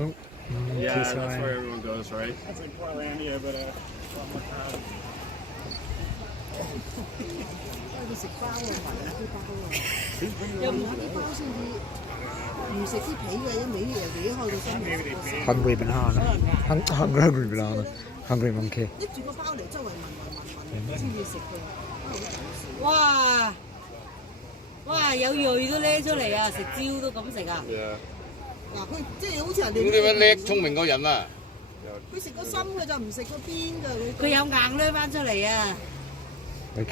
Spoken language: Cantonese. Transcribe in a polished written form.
Oh, Yeah, this that's way. where everyone goes, right? That's like Portland, yeah, but a lot more crowded. 佢食包啊，雲啲包啊，又唔啲包先至唔食啲皮嘅，一味開到心嚟。 Hungry banana. Hungry banana. Hungry monkey. 拎住個包嚟周圍聞先至食嘅。哇！哇！有鋭都孭出嚟啊！食蕉都咁食啊！ Yeah. 嗱，佢即係好似人哋。咁你咪叻聰明過人啊！佢食個心嘅就唔食個邊㗎。佢有硬孭翻出嚟啊！ Okay.